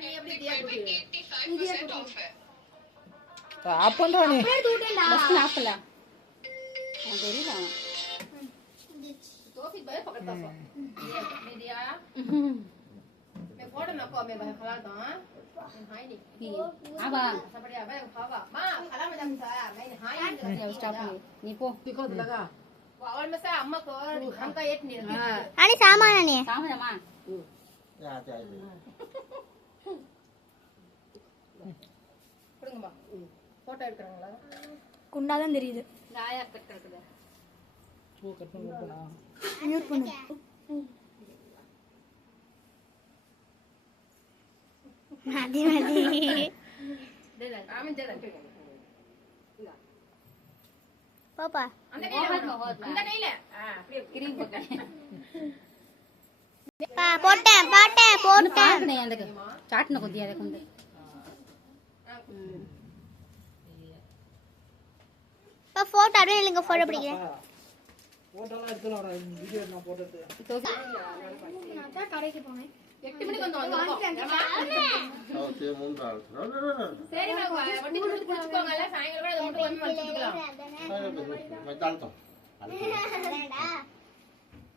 तो आप कौन था नहीं अपने टूटे ना बस ना फला हम तेरी ना तो फिर भाई पकड़ता सो मीडिया मैं कौन ना कौन मैं भाई खाला तो हाँ हाँ नहीं आबा सब रे आबा खावा माँ खाला मजा मिलता है मैंने हाँ नहीं नहीं उस टाइम में नहीं पो बिकॉज़ लगा वो और मैं से अम्मा को हमका एक नहीं हाँ नहीं सामान है नहीं सामान है माँ याद आया கொடுங்கம்மா போட்டோ எடுக்கிறாங்களா குண்டாதான் தெரியுது நாயா கட்டுறதுல பூ கட்டணும் பாப்பா அந்த கையில அந்த கையில கிரீம் பக்கம் போட்டேன் போட்டேன் போட்டேன் எனக்கு சாட்டின குந்தி அதை குந்தி போட்டோ அப்படியே இல்லைங்க போட்டோ பிடிக்கிறேன் போட்டோலாம் எடுத்துல வர வீடியோ நான் போட்டுட்டு கடைக்கு போனேன் எட்டு மணிக்கு வந்து சரி சரி சாயங்காலம் கூட வந்து